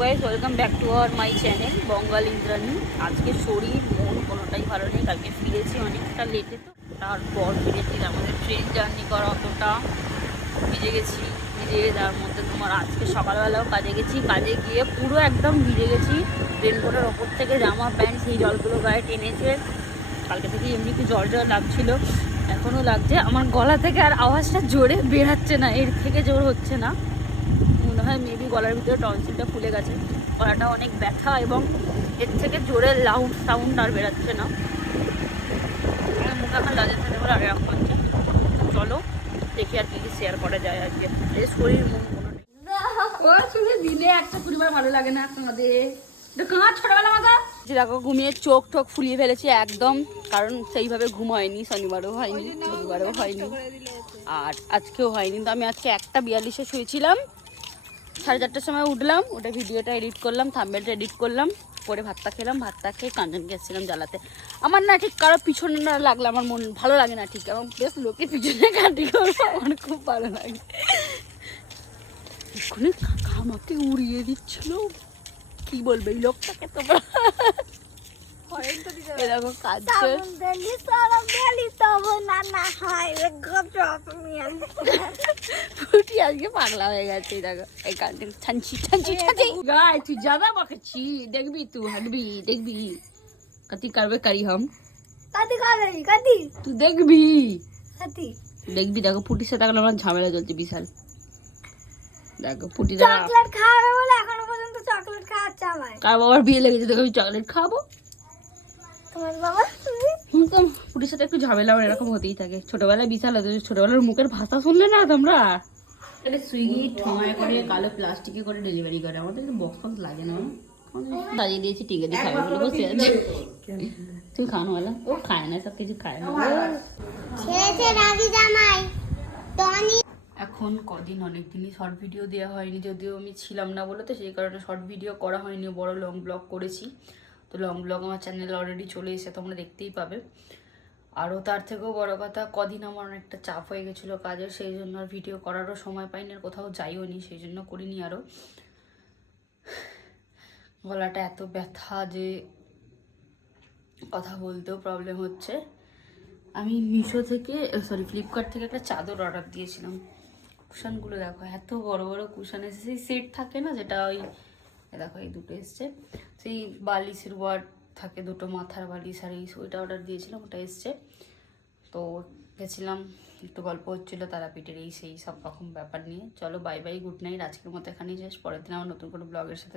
Guys, welcome back to our my channel Bangal Indrani. আজকে শরীর মন কোনোটাই ভালো নেই। কালকে ফিরেছি অনেকটা লেটে, তো তারপর ফিরেছি আমাদের ট্রেন জার্নি করা অতটা ভিজে গেছি। ভিজে তার মধ্যে তোমার আজকে সকালবেলাও কাজে গেছি, কাজে গিয়ে পুরো একদম ভিজে গেছি। রেনকোটের ওপর থেকে জামা প্যান্ট সেই জলগুলো গায়ে টেনেছে। কালকে থেকে এমনি কি জ্বর লাগছিল, এখনও লাগছে। আমার গলা থেকে আর আওয়াজটা জোরে বেরাচ্ছে না, এর থেকে জোর হচ্ছে না। মনে হয় মেবি গলার ভিতরে টনসিলটা ফুলে গেছে, গলাটা অনেক ব্যথা এবং এর থেকে জোরে লাউড সাউন্ড আর বেরাচ্ছে না। মুখে এখন লাজের সাথে বলে আগে রাখা হচ্ছে। চলো দেখি আর কি কি শেয়ার করা যায় আজকে। এই শরীর মন কোনো নেই দিলে একটা পরিবার ভালো লাগে না আমাদের। ছোটবেলা মাথা দেখো ঘুমিয়ে চোখ টোক ফুলিয়ে ফেলেছি একদম, কারণ সেইভাবে ঘুম হয়নি। শনিবারও হয়নি, রবিবারও হয়নি, আর আজকেও হয়নি। তো আমি আজকে 1:42-এ শুয়েছিলাম, 4:30-টার সময় উঠলাম, ওটা ভিডিওটা এডিট করলাম, থাম্বনেলটা এডিট করলাম, পরে ভাতটা খেলাম, ভাতটা খেয়ে কাঞ্চনকে এসেছিলাম জ্বালাতে। আমার না ঠিক কারো পিছনে না লাগলে আমার মন ভালো লাগে না ঠিক, এবং বেশ লোকের পিছনে কাটি করবো আমার খুব ভালো লাগে। এক্ষুনি কাকা আমাকে উড়িয়ে দিচ্ছিল, কি বলবে এই লোকটাকে তোমরা। এরকম কাজ আজকে পাগলা হয়ে গেছে। দেখো এই কাঞ্চন ছানছি ছানছি ছানছি গায়, তুই যাবা বকেছি, দেখবি তুই হাঁটবি, দেখবি কতি করবে করি হাম, তুই দেখবি দেখবি। দেখো ফুটির সাথে এখন আমার ঝামেলা চলছে বিশাল। দেখো ফুটি চকলেট খাবে বলে এখনো পর্যন্ত চকলেট খাওয়াচ্ছে আমায়। কার বাবার বিয়ে লেগেছে দেখো আমি চকলেট খাবো, তোমার বাবা। ফুটির সাথে একটু ঝামেলা আমার এরকম হতেই থাকে, ছোটবেলায় বিশাল হতো। ছোটবেলার মুখের ভাষা শুনলে না তোমরা। সুইগি ঠোঙায় করে কালো প্লাস্টিকে করে ডেলিভারি করে, আমাদের বক্স ফক্স লাগে না। সাজিয়ে দিয়েছি, ঠিক আছে খাবে বলে বসে আছে। তুমি খানো বলো, ও খায় না, সব কিছু খায় না। এখন কদিন অনেক দিনই শর্ট ভিডিও দেওয়া হয়নি, যদিও আমি ছিলাম না বলে, তো সেই কারণে শর্ট ভিডিও করা হয়নি। বড় লং ব্লগ করেছি, তো লং ব্লগ আমার চ্যানেলে অলরেডি চলে এসে তোমরা দেখতেই পাবে। আরও তার থেকেও বড় কথা, কদিন আমার অনেকটা চাপ হয়ে গেছিলো কাজের, সেই জন্য আর ভিডিও করারও সময় পাইনি, আর কোথাও যাইও নি, সেই জন্য করিনি। আরও গলাটা এত ব্যথা যে কথা বলতেও প্রবলেম হচ্ছে। আমি মিশো থেকে ফ্লিপকার্ট থেকে একটা চাদর অর্ডার দিয়েছিলাম। কুশানগুলো দেখো, এত বড় বড় কুশান এসে, সেই সেট থাকে না যেটা ওই দেখো এই দুটো এসছে, সেই বালিশের ওয়ার্ড থাকে দুটো, মাথার বালিশ আর এই, ওইটা অর্ডার দিয়েছিলাম, ওটা এসছে। তো গেছিলাম, একটু গল্প হচ্ছিলো তারাপীঠের এই সেই সব রকম ব্যাপার নিয়ে। চলো বাই বাই, গুড নাইট, আজকের মতো এখানেই শেষ। পরের দিন আমার নতুন কোনো ব্লগের সাথে